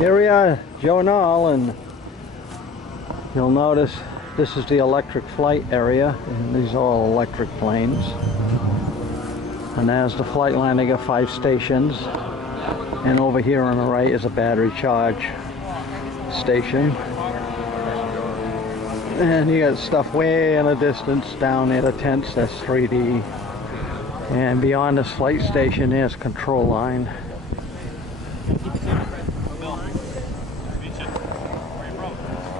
Here we are, Joe Nall, and you'll notice this is the electric flight area, and these are all electric planes. And there's the flight line. They got 5 stations, and over here on the right is a battery charge station. And you got stuff way in the distance down near the tents, that's 3D. And beyond this flight station there's control line.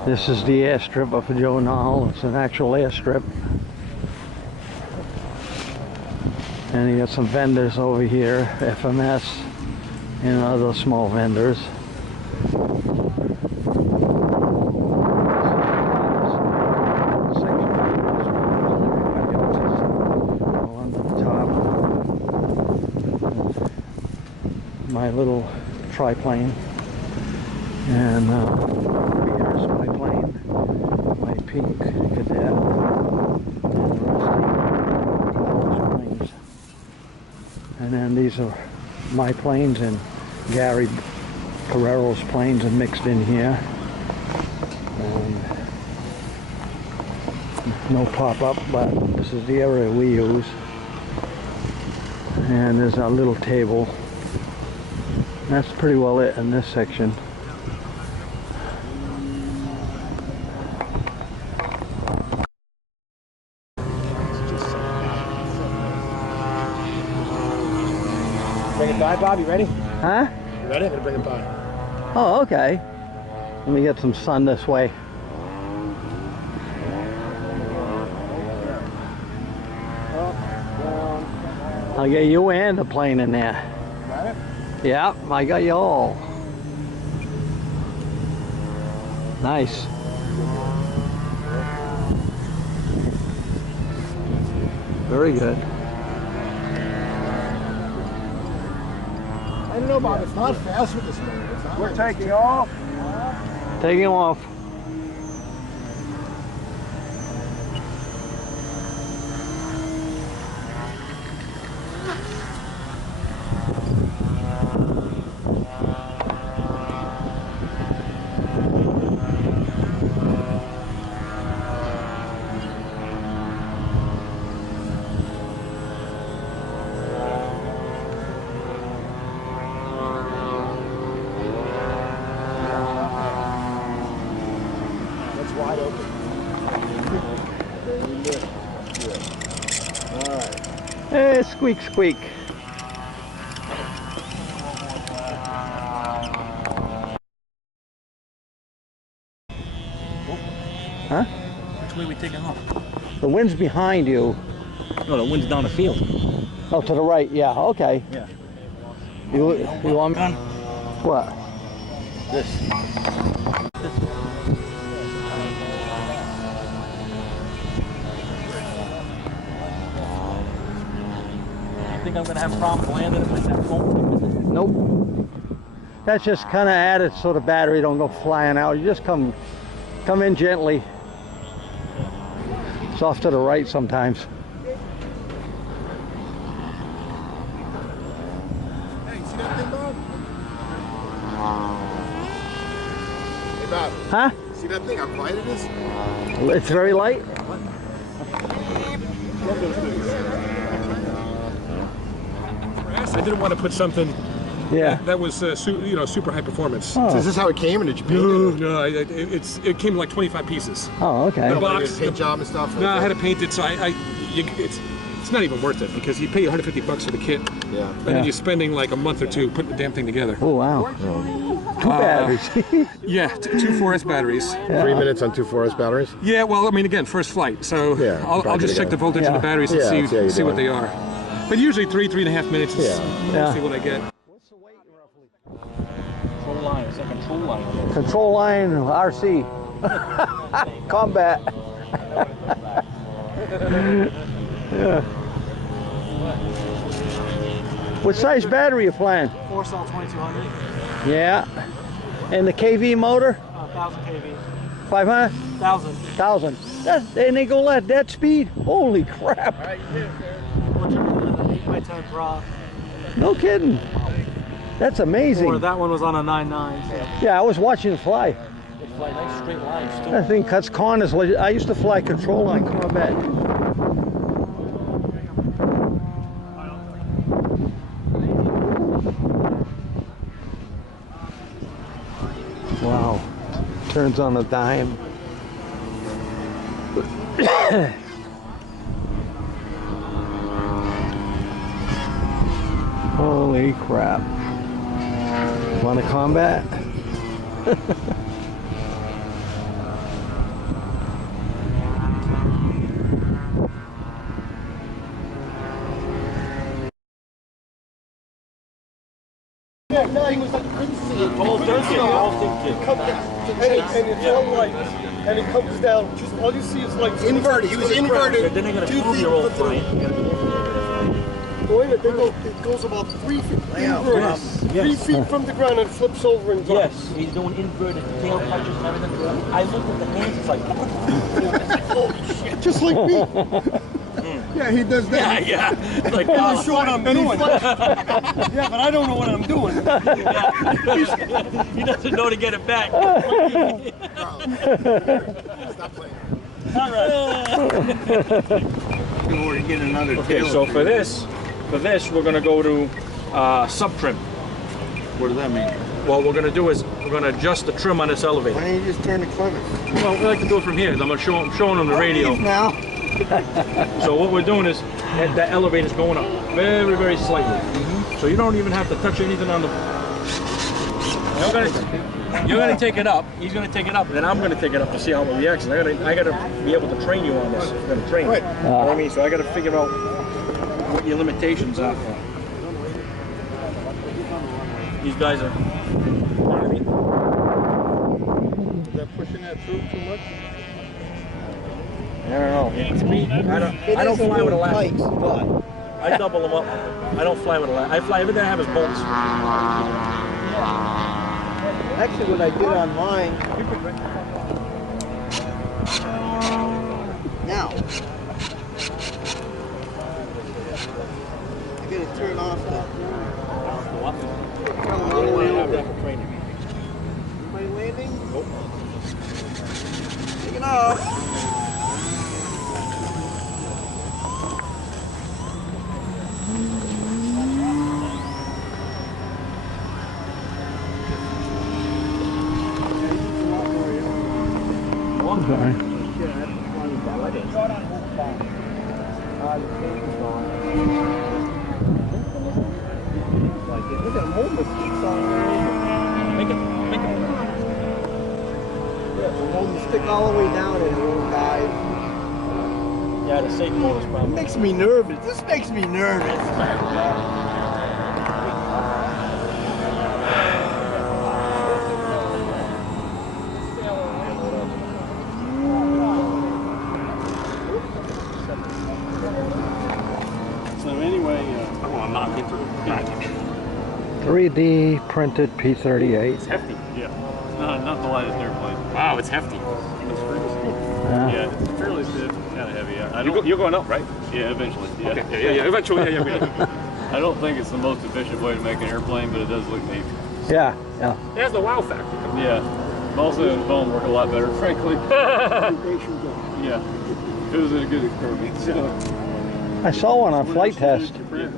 This is the airstrip of Joe Nall. It's an actual airstrip. And you got some vendors over here, FMS and other small vendors. My little triplane, and here's my plane, my pink cadet, and the rest of planes. And then these are my planes and Gary Carrero's planes are mixed in here. And no pop-up, but this is the area we use. And there's a little table. That's pretty well it in this section. Bring it by, Bob. You ready? Huh? You ready? I'm gonna bring it by. Oh, okay. Let me get some sun this way. I'll get you and the plane in there. Got it? Yeah, I got you all. Nice. Very good. I don't know, Bob. It's not fast with this motor. We're taking off. Taking off. Wide open. All right. Hey, squeak, squeak. Huh? Which way are we taking off? The wind's behind you. No, the wind's down the field. Oh, to the right. Yeah. Okay. Yeah. You want Gun? what? This. You think I'm gonna have problems landing with that phone? Nope. That's just kind of added so the battery don't go flying out. You just come in gently. It's off to the right sometimes. Hey, see that thing, Bob? Hey, Bob. Huh? See that thing? How quiet it is? It's very light. I didn't want to put something Yeah. that was super high performance. Oh. So is this how it came, or did you paint No, it came in like 25 pieces. Oh, okay. The it? box, Paint job and stuff? No, I had to paint it, so it's not even worth it because you pay $150 for the kit, Yeah. and then you're spending like a month or two putting the damn thing together. Oh, wow. 2 batteries. Yeah, 2 4S batteries. 3 minutes on 2 4S batteries? Yeah, well, I mean, again, first flight, so Yeah, I'll just check the voltage of the batteries and see what they are. But usually 3.5 minutes is mostly what I get. What's the weight roughly? Control line. It's a control line. Control line RC. Combat. Yeah. What size battery you flying? 4-cell 2200, Yeah. And the KV motor? 1000 kV. 500? 1000. 1000. And they go at that speed? Holy crap. 8x10 Pro. No kidding. That's amazing. Or that one was on a 9.9. So. Yeah, I was watching it fly. They fly nice straight lines too. That thing cuts corners. I used to fly control line Corvette. Wow. Turns on a dime. Holy crap. Want to combat? Yeah, no, he was like, couldn't see it. All dirt kid, all thing kid. And it's all light. And it comes down, just all you see is like inverted. He was inverted. Then they're gonna prove your old flying. Wait a minute, it goes about 3 feet inverted. 3 feet from the ground and flips over and drops. Yes, he's doing inverted tail touches and everything. I looked at the hands, it's like, holy shit. Just like me. Yeah, he does that. Yeah. Like, I'm sure what I'm doing. Yeah, but I don't know what I'm doing. He doesn't know to get it back. Stop playing. All right. We're getting another Okay, so for this, we're gonna go to sub trim. What does that mean? What we're gonna do is we're gonna adjust the trim on this elevator. Why don't you just turn the clever? Well, we like to do it from here. I'm showing them the radio. Now. So what we're doing is the elevator's going up very, very slightly. So you don't even have to touch anything on the. You're gonna take it up. He's gonna take it up, and then I'm gonna take it up to see how it reacts. And I gotta be able to train you on this. I'm gonna train you. Right. You know what I mean? So I gotta figure out what your limitations are. These guys are. You know what I mean? Is that pushing that through too much? I don't know. To me, I don't fly with elastic. I double them up. I don't fly with elastic. I fly, everything I have is bolts. Actually, what I did on mine. Now, I gotta turn off the. Anybody landing? Nope. Take it off. Sorry. Look at more mosquitoes on there. Make it. Yeah, from holding the stick all the way down and it won't die. Yeah, the safe mode is It probably. makes me nervous. This makes me nervous. So anyway, I'm not into it. 3D printed P-38. It's hefty. Yeah. Not the lightest airplane. Wow, it's hefty. It's fairly stiff. Yeah. Yeah, it's fairly stiff. Kind of heavy. You're going up, right? Yeah, eventually. Yeah. Okay. Yeah. Eventually, yeah. I don't think it's the most efficient way to make an airplane, but it does look neat. Yeah. It has the wow factor. Yeah. Also, the phone work a lot better, frankly. Yeah. It was a good experiment. So. I saw one on flight test. Yeah.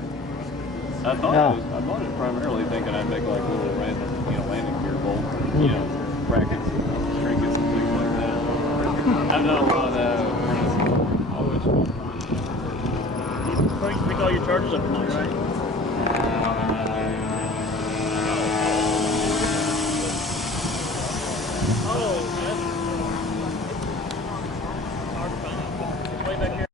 I bought it primarily thinking I'd make like little random, landing gear bolts, and, brackets and trinkets and things like that. I've done a lot of that. You pick all your charges up tonight, right? Oh, yes. Way back here.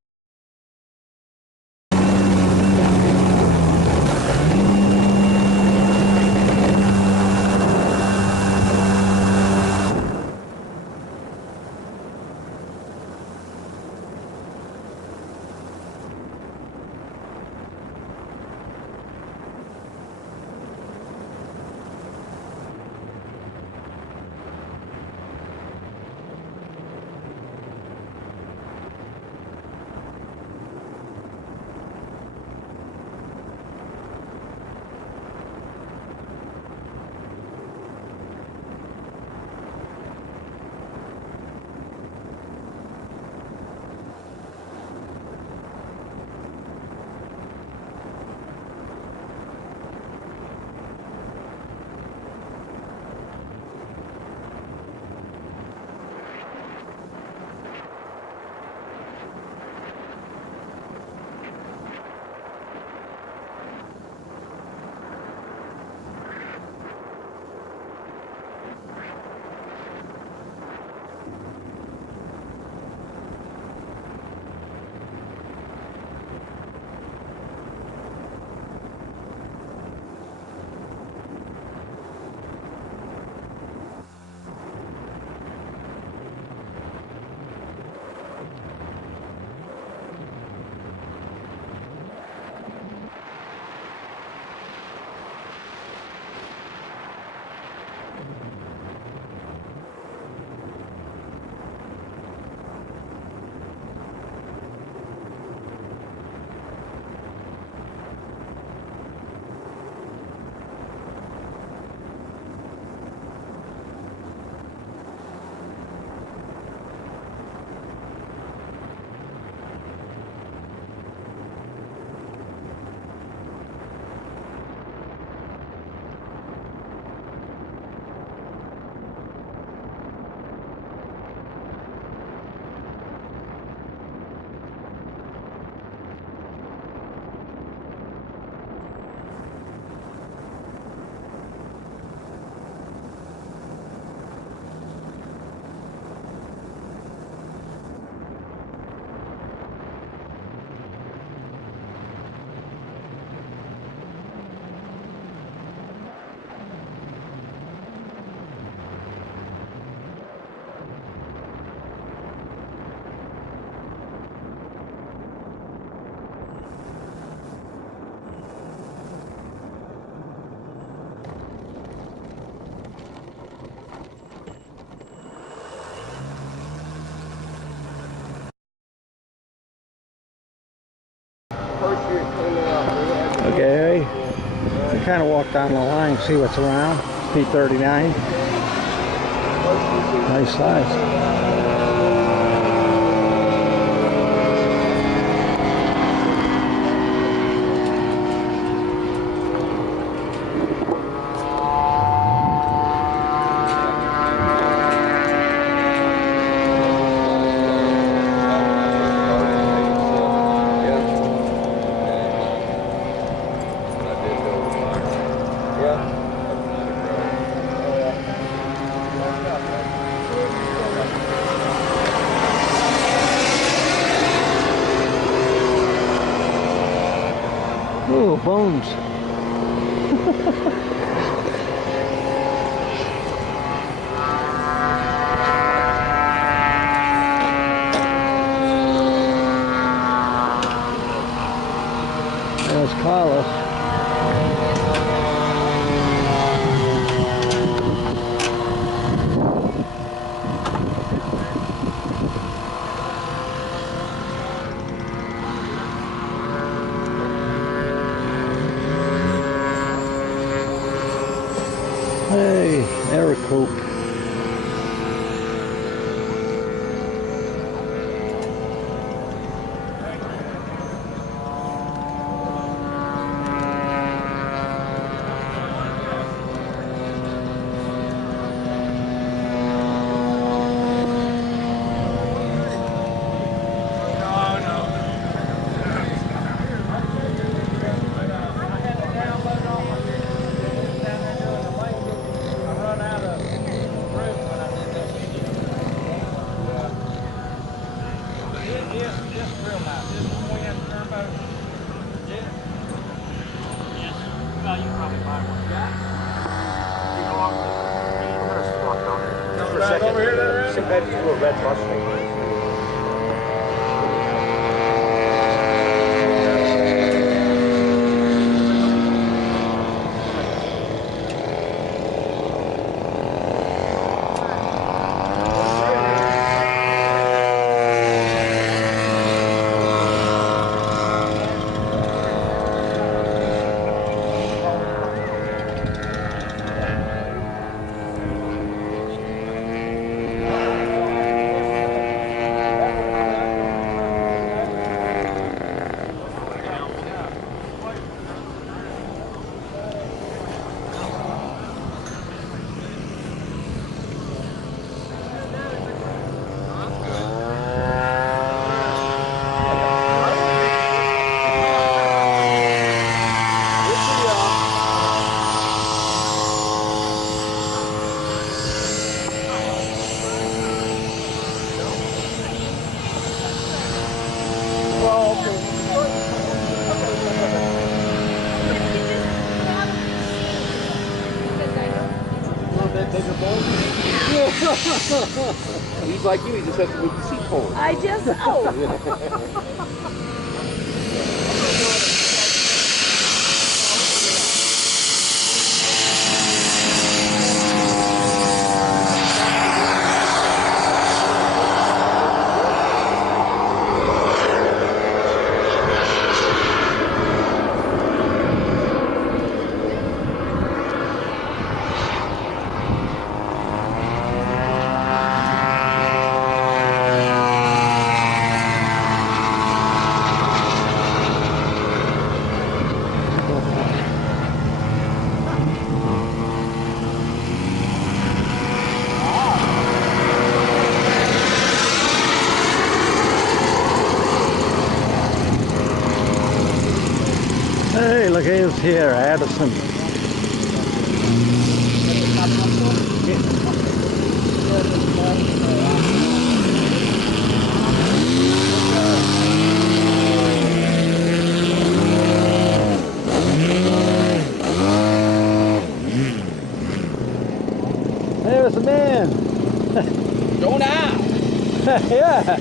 Okay, I kind of walk down the line, see what's around. P39. Nice size. Ooh, bones. There's Carlos. Hey, Eric Hope. He's like you, he just has to move the seat forward. I just, Hey, look who's here, Addison. There's a man. Joe Nall. Yeah.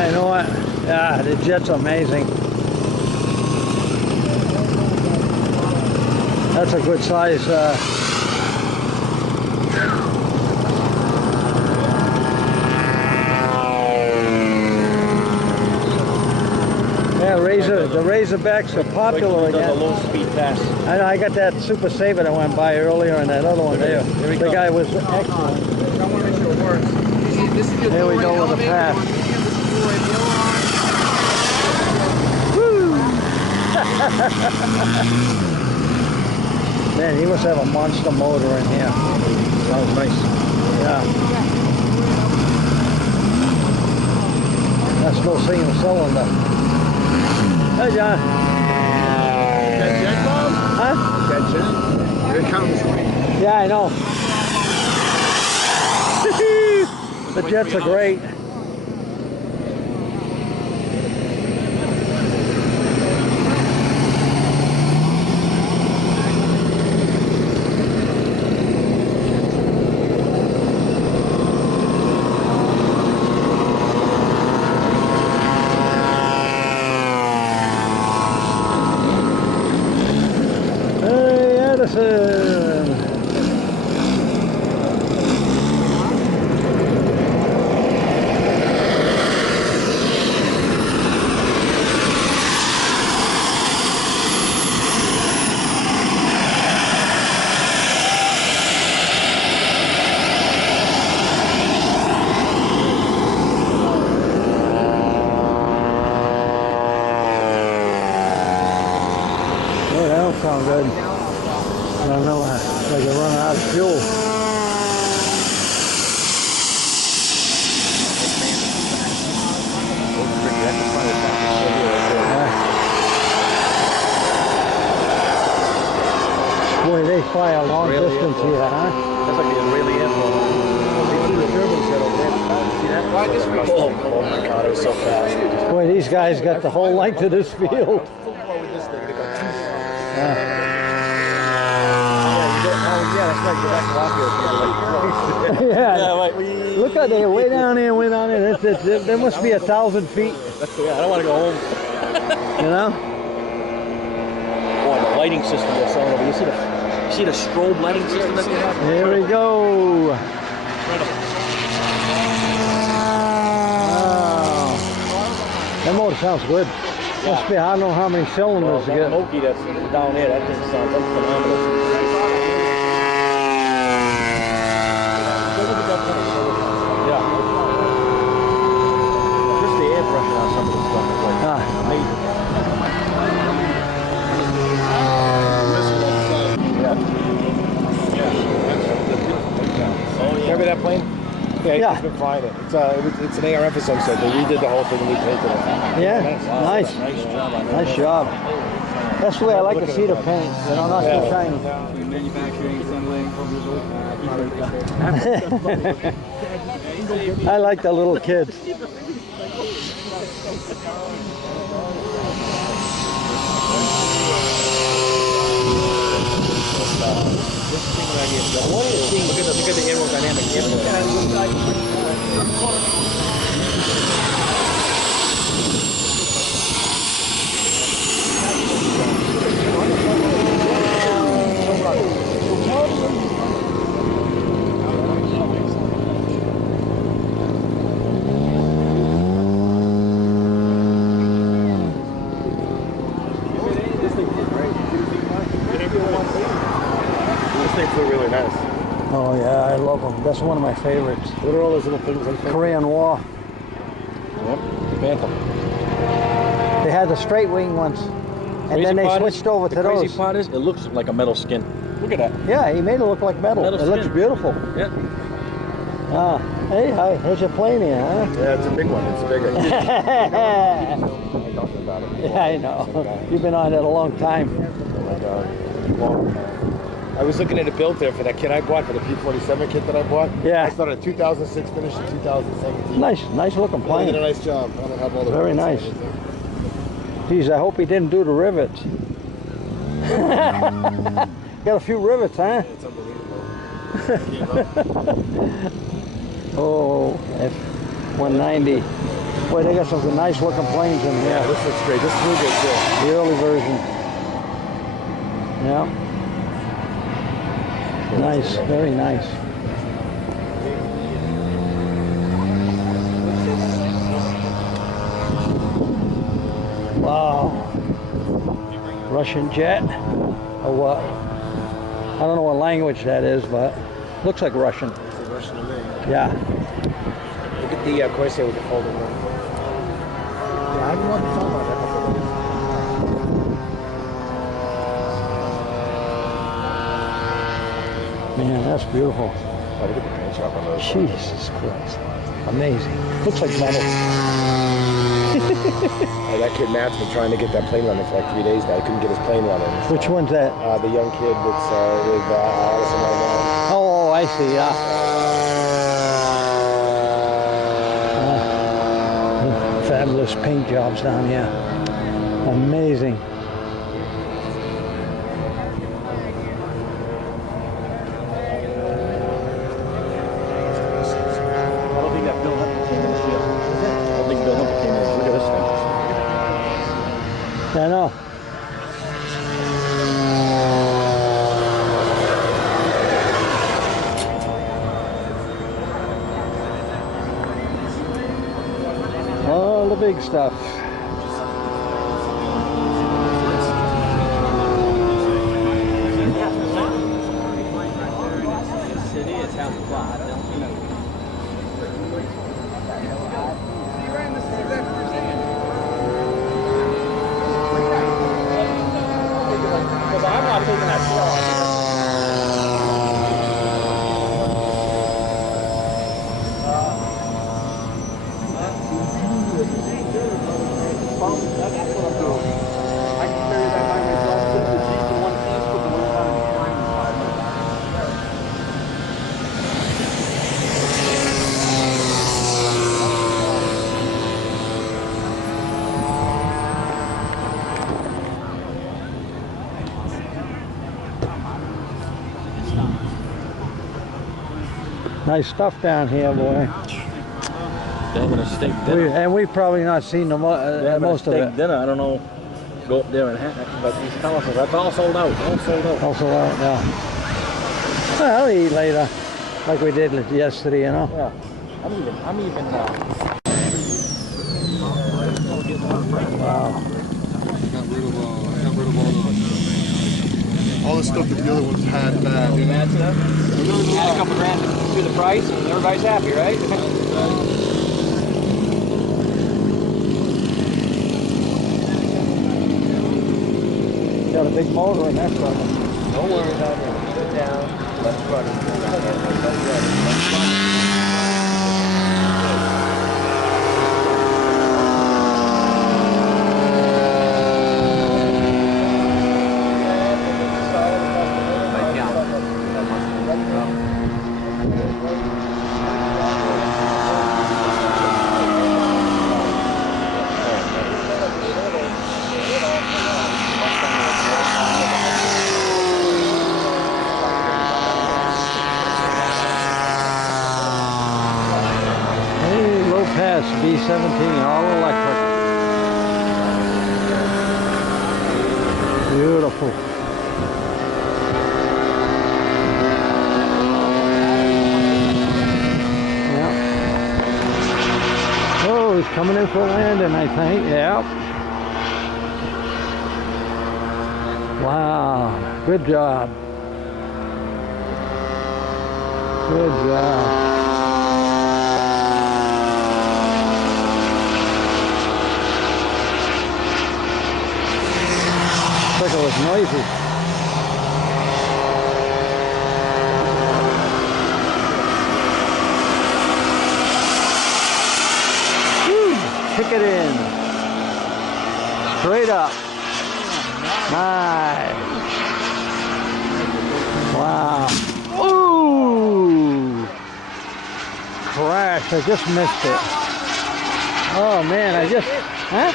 I know it. Yeah, the jet's amazing. That's a good size Razorbacks are popular Like again. a low speed pass. I know, I got that Super Saver that went by earlier and that other one there. Here we The go. guy was excellent. I want to make sure it works. This is your Here we dual go with the elevator, pass. you want medium, this is dual radial. Man, he must have a monster motor in here. Sounds nice. Yeah. That's no single cylinder. Hey, John. Huh? Here it comes. Yeah, I know. The jets are great. Hey, Edison. Oh, that don't sound good. I don't know, like you're running out of fuel. Boy, they fly a long distance here, huh? That's like the Israeli airport. They flew the turbines that over there. See that? Oh my God, it was so fast. Boy, these guys got the whole length of this field. Yeah, look at they way down there, way down there. There must be 1,000 feet. Yeah, I don't want to go home. You know? Boy, the lighting system they're selling over. You see the strobe lighting system that they have? Here we go. Wow. That motor sounds good. Must be, I don't know how many cylinders you That get. Moki that's down there, that thing sounds phenomenal. Yeah. Just the airbrushing on some of this stuff is like amazing. Remember that plane? Yeah, Yeah. he's been flying it. It's an ARM for some sort. They redid the whole thing and repainted it. Yeah, nice. Nice job on that. Nice job. That's the way I like to see the paint. You know, not too shiny. Manufacturing, assembling, I like the little kids. One of the things, look at the aerodynamic. This thing flew really nice. Oh yeah, I love them. That's one of my favorites. What are all those little things like that? Korean War. Yep, Phantom. They had the straight wing ones, and then they switched over to the crazy those. part is, it looks like a metal skin. Look at that. Yeah, he made it look like metal. Metal It looks skin. beautiful. Yeah. Ah, hey, hi, here's your plane here, huh? Yeah, it's a big one. It's a big one. I talked about it. Yeah, I know. You've been on it a long time. Oh my God. Long time. I was looking at a build there for that kit I bought, for the P-47 kit that I bought. Yeah. I started in 2006, finished in 2017. Nice looking Well, I did a plane. nice job. I don't have all the Very parts nice. and everything. Geez, I hope he didn't do the rivets. Got a few rivets, huh? It's unbelievable. Oh, F-190. Boy, they got some nice looking planes in Yeah, here. this looks great. This flew good too. The early version. Yeah. Nice, very nice. Wow. Russian jet, or what? I don't know what language that is, but looks like Russian. It's Russian to me. Yeah. Look at the Corsair with the folding one. Yeah, I don't know what you're talking about. Man, that's beautiful. Oh, look at the paint job on those. Jesus Christ. Amazing. Looks like metal. Oh, that kid Matt's been trying to get that plane running for like 3 days now. He couldn't get his plane running. Which one's that? The young kid that's with Allison right now. Oh, I see, yeah. Fabulous paint jobs down here. Amazing. I know. All the big stuff. I'm not taking that shot. Nice stuff down here, boy. Having a steak dinner. And we've probably not seen the most of it. Dinner, I don't know. Go up there and have it, but these telephones, that's all sold out. All sold out. Also, yeah. Well, I'll eat later, like we did yesterday, you know. Yeah. I'm even. Wow. All the stuff that the other ones had bad. You know? Add a couple grand to the price, and everybody's happy, right? Got a big motor in that sucker. Don't worry about it. Keep it down. Let's run it. B-17, all electric. Beautiful. Yeah. Oh, he's coming in for a landing, I think. Yeah. Wow. Good job. Good job. It was noisy. Woo! Kick it in. Straight up. Nice. Wow. Ooh! Crash. I just missed it. Oh man, I just... Huh?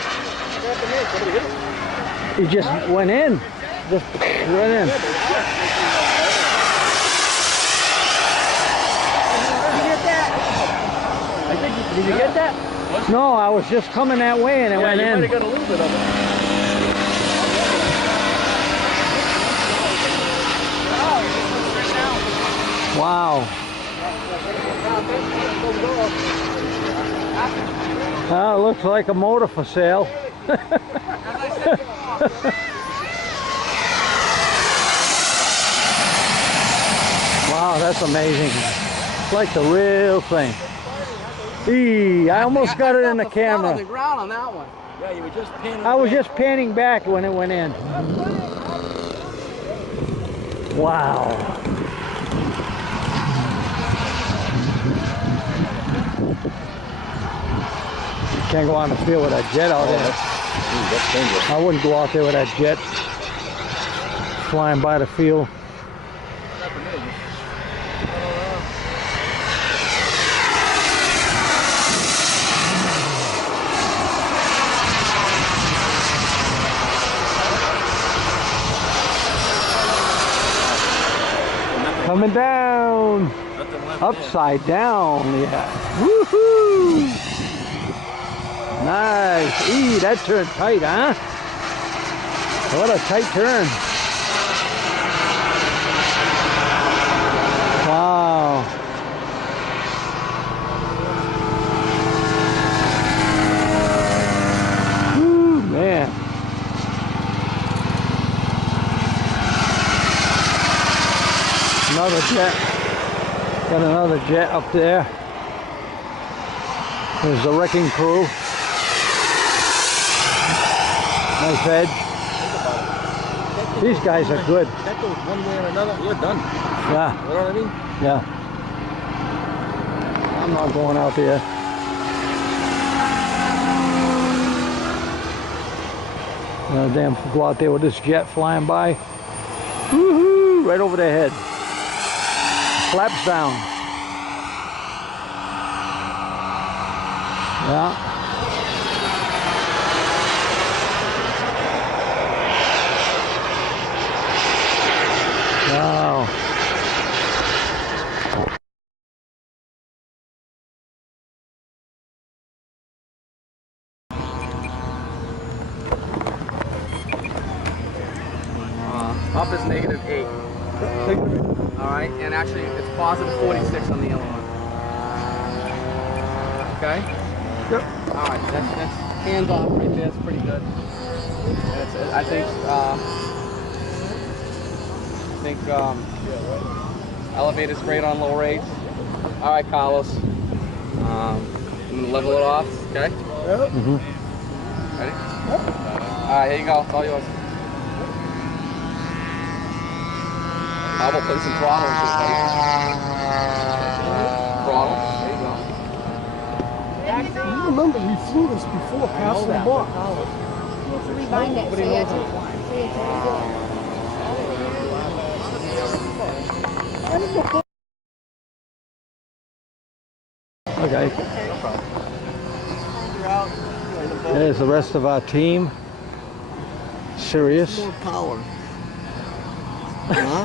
He just went in. Just went in. Did you get that? No, I was just coming that way and it went in. You might have got a little bit of it. Wow. Oh, it looks like a motor for sale. Wow, that's amazing. It's like the real thing. Eee, I almost got it in the camera. On the ground on that one. Yeah, you were just panning. I was just panning back when it went in. Wow. You can't go on the field with that jet out there. That's dangerous. I wouldn't go out there with that jet flying by the field. Coming down, upside down, yeah. Woohoo! Nice. Eee, that turned tight, huh? What a tight turn. Wow. Woo, man. Another jet. Got another jet up there. There's the wrecking crew. Nice edge. These guys are good. That goes one way or another, you're done. Yeah. You know what I mean? Yeah. I'm not going out there. Damn, go out there with this jet flying by. Woohoo! Right over their head. Flaps down. Yeah. Wow. Up is -8. All right, and actually it's +46 on the other one. Okay. Yep. All right, that's hands off right there. That's pretty good. That's it. I think elevator's great on low rates. All right, Carlos. I'm gonna level it off. Okay. Mm-hmm. Ready? All right, here you go. It's all yours. I will put some throttle into it, buddy. Throttle. There you go. You remember we flew this before, past the mark. Rewind it so you have to Okay. There's the rest of our team. Serious. More power. Huh?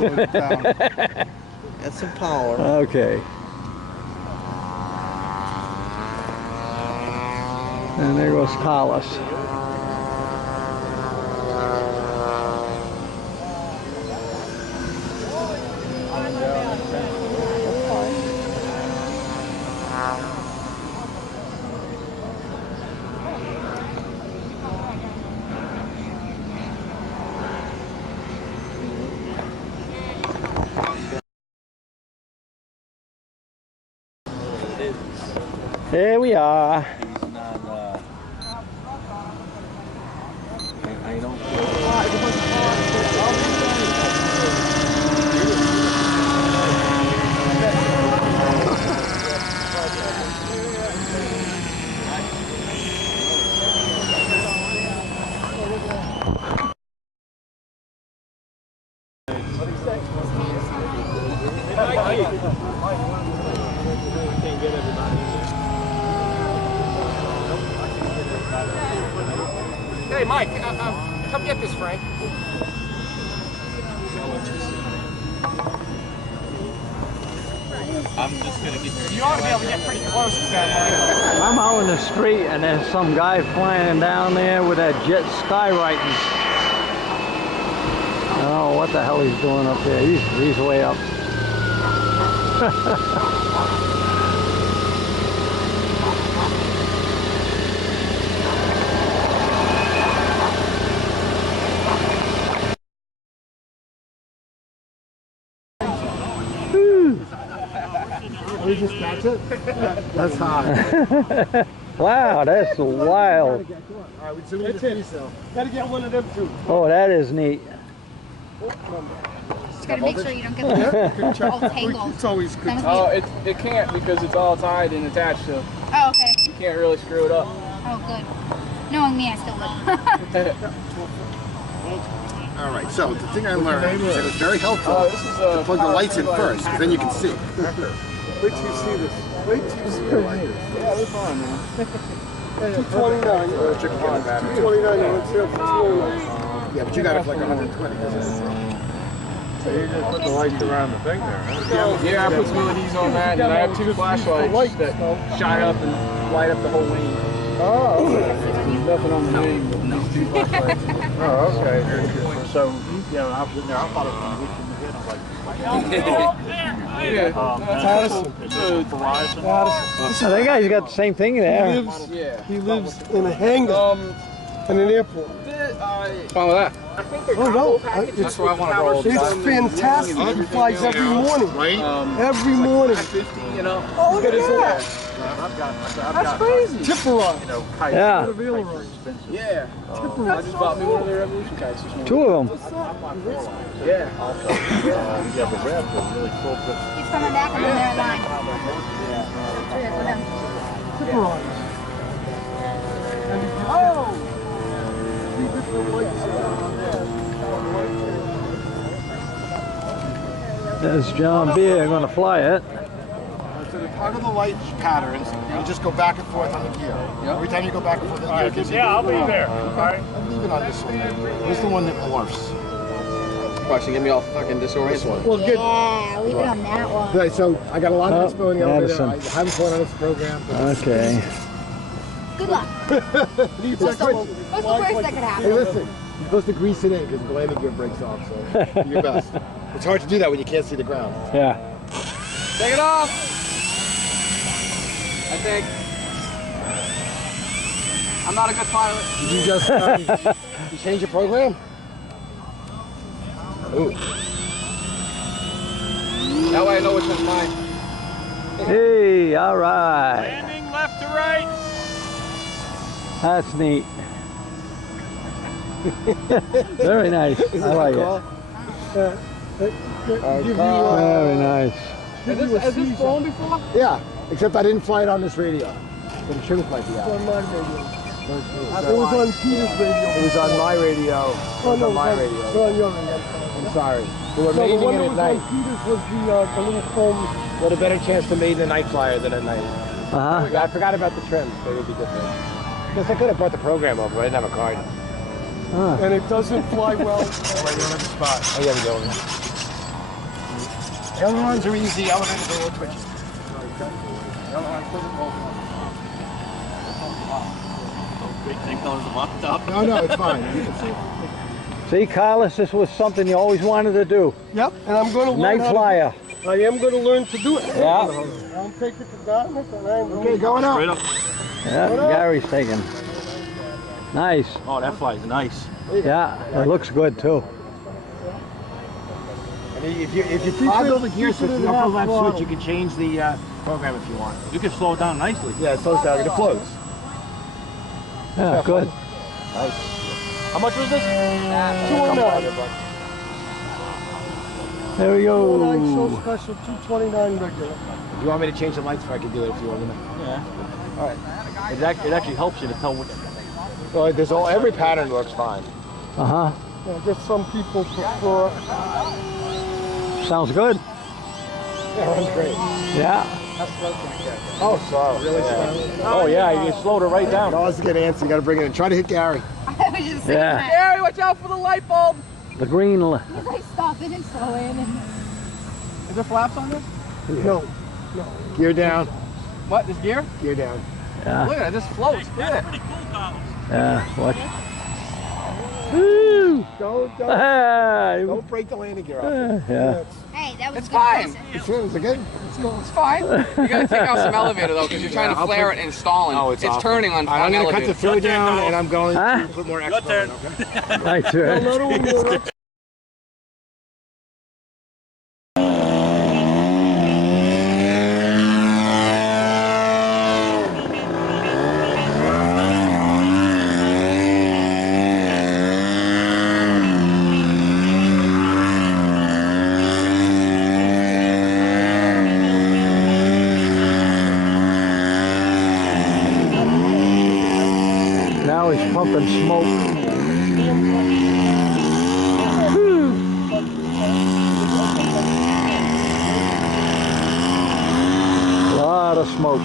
That's some power. Okay. And there goes Carlos. Here we are. He's not, I don't can't get everybody. Hey, Mike, come get this, Frank. I'm just gonna get You ought to be able to get pretty close to that, Mike. I'm out in the street and there's some guy flying down there with that jet skywriting. I don't know what the hell he's doing up there. He's way up. Woo. That's it? That's hot. Wow, that's wild. Alright, so we just gotta get one of them too. Oh, that is neat. Just gotta make sure you don't get them all tangled. It's always good. Oh, it can't because it's all tied and attached to. Oh, okay. You can't really screw it up. Oh, good. Knowing me, I still would. All right, so the thing I learned is that it's very helpful to plug the lights in first, because then you can see. Wait till you see this. Wait till you see the light. Yeah, they're fine, man. 229. 229. Yeah, but you got it for like 120. So you just put the lights around the thing there, huh? Yeah, I put some LEDs on that, and I have 2 flashlights that shine up and light up the whole wing. Oh, okay. There's nothing on the wing but these 2 flashlights. Oh, okay. So, yeah, I was in there, I thought it was going to hit you in the head. I was like, So that guy's got the same thing there. He lives in a hangar in an airport. What's wrong with that? Oh no, That's why I want to roll. it's fantastic. He flies every morning. Right? Every morning. 50, you know. Oh, look at that. That's crazy. Tipperod. Yeah. Yeah. I just bought me one of their Revolution kites this morning. 2 of them. Yeah. He's coming back and then they're in line. Tipperod. There's John B. I'm going to fly it. So the part of the light patterns, you just go back and forth on the gear. Every time you go back and forth, the gear gives you. I'll be there. All right. I'm leaving on this one. This is the one that morphs. Watch, you get me all fucking disoriented. Well, good. Yeah, leave it on that one. Right, so I got a lot of expo in the elevator. Madison. I haven't flown on this program. Okay. Good luck. What's the worst that could happen? Hey, listen. You're supposed to grease it in because the landing gear breaks off, so do your best. It's hard to do that when you can't see the ground. Yeah. Take it off! I think. I'm not a good pilot. Did you just you change your program? Ooh. That way I know which one's mine. Hey, all right. Landing left to right. That's neat. Very nice. I like it. Very nice. Has this flown before? Yeah, except I didn't fly it on this radio. But the truth might be out. on my radio. It was on Peter's radio. It was on my radio. It was on my radio. It was on your radio. I'm sorry. We were No, the mating one it that at was night. on Peter's was the little foam. What a better chance to mate in a night flyer than at night. Uh-huh. I forgot about the trims. They would be different. Because I could have brought the program over, but I didn't have a card. And it doesn't fly well. Right on the spot. Oh, yeah, we go. The other ones are easy. Elevators are a little twitchy. Big thing goes locked up. No, no, it's fine. You can see. See, Carlos, this was something you always wanted to do. Yep, and I'm going to learn Night flyer. I am going to learn to do it. Yeah. I'm taking to Dartmouth and I'm Okay, going up. Straight up. Yeah, Gary's taking. Nice. Oh, that flies nice. Yeah, it looks good too. And if you toggle the gear switch, the upper left switch, you can change the program if you want. You can slow it down nicely. Yeah, it slows down. It floats. Yeah, good. Nice. How much was this? 209. There we 209 go. so special, 229 regular. If you want me to change the lights, I can do it if you want me to. Yeah. All right. It actually helps you to tell what. Well, every pattern works fine. Uh-huh. Yeah, just some people prefer. Sounds good. Yeah, runs great. Yeah. Oh, slow. Really slow. Oh yeah, you slowed it right down. No, let's get antsy. You got to bring it in. Try to hit Gary. I was just saying Yeah. that. Gary, watch out for the light bulb! The green. He's like stopping and slowing. And... Is there flaps on this? No. Gear down. What, this gear? Gear down. Yeah. Look at it, this floats. Look at it. Yeah. Watch. Woo! Don't break the landing gear off. Yeah. Hey, that was It's good fine. person. Is it good? It's fine. You gotta take out some elevator though, because you're trying to flare it and stalling. Oh, it's awful. turning on I'm going to cut elevator. the throw down, and I'm going Huh? to put more expo in, okay? My turn. Another one more up. pumping smoke. A lot of smoke.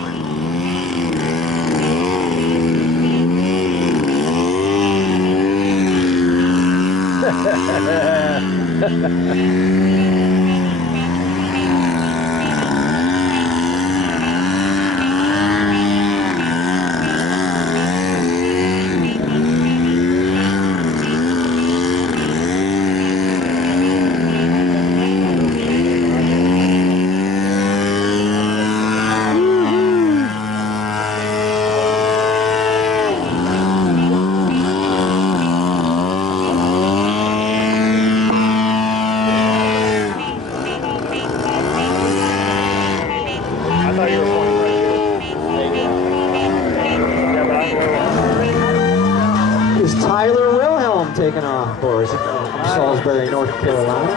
Is Tyler Wilhelm taking off for us from Salisbury, North Carolina?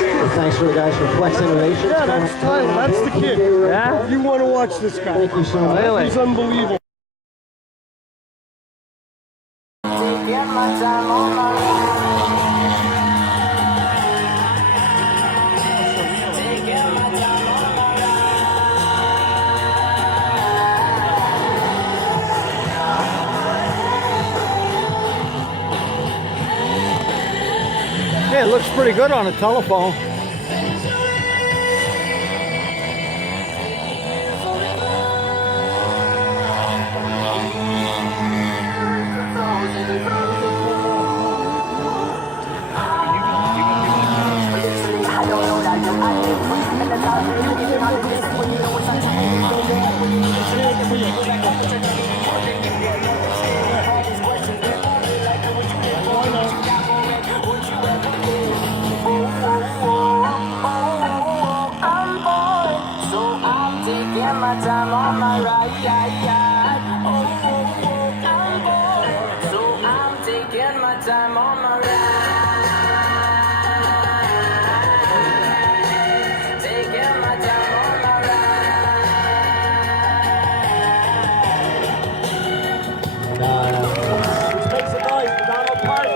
Well, thanks for the guys from Flex Innovations. Yeah, that's Tyler. That's the kid. Yeah? You want to watch this guy. Thank you so much. Really? He's unbelievable. Yeah, it looks pretty good on a telephone. My time on my ride, I'm bored, so I'm taking my time on my ride, taking my time on my ride. Which makes a noise, but not a party.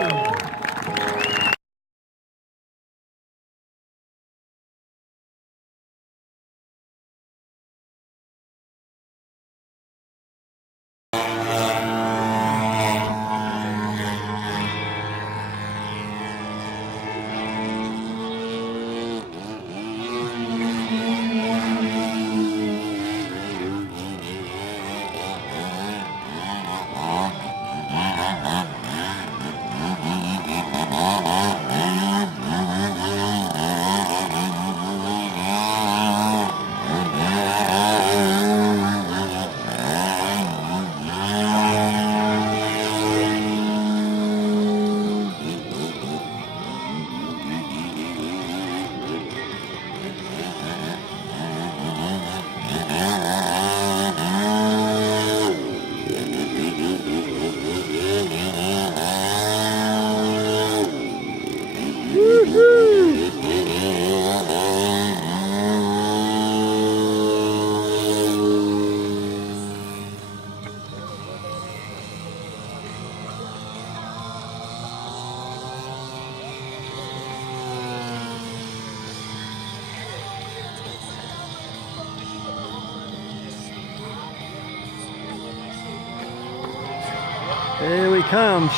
Here he comes.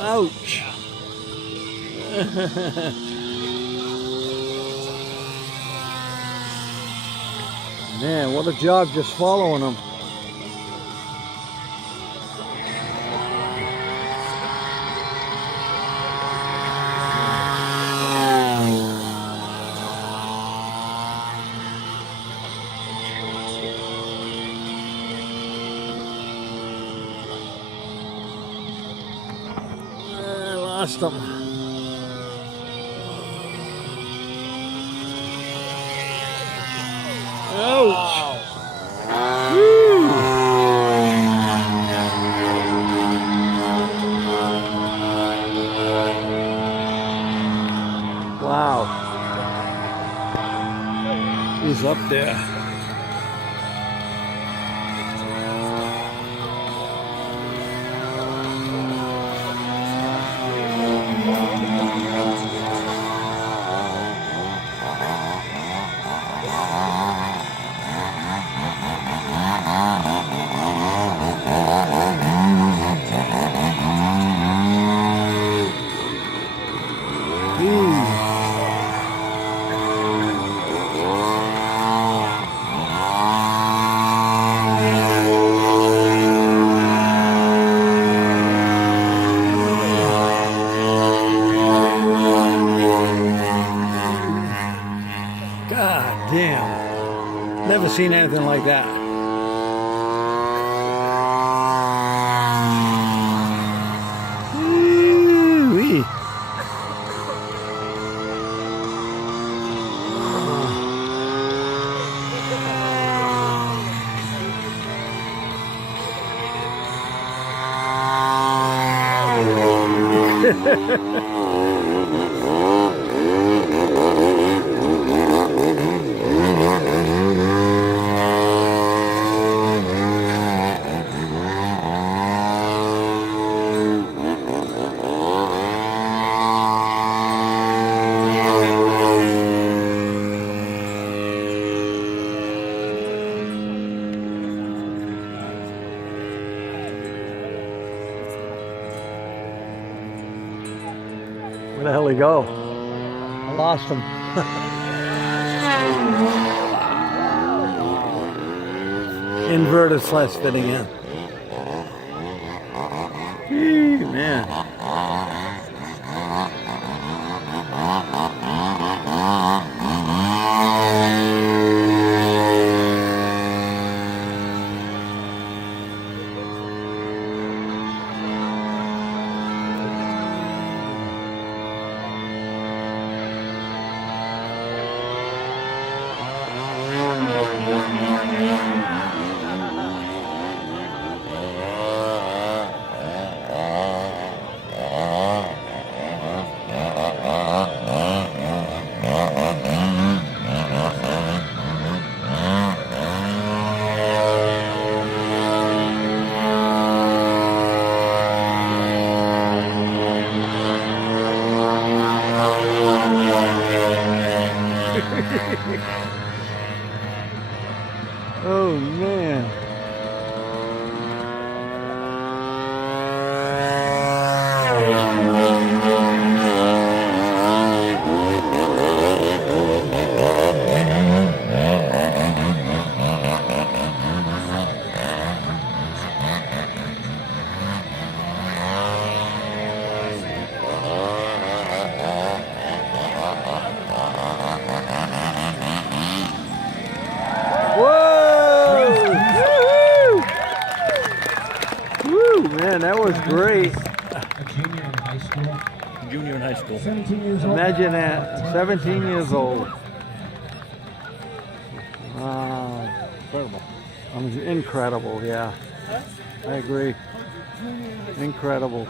Ouch. Man, what a job just following him. Lost him. Ouch. Woo. Wow. He's up there. God damn. Never seen anything like that. Woo-wee. Where the hell did he go? I lost him. Inverted slash fitting in. Gee, man. Oh man. Man, that was great. Junior in high school. Imagine that, 17 years old. Wow, incredible. Incredible, yeah. I agree. Incredible.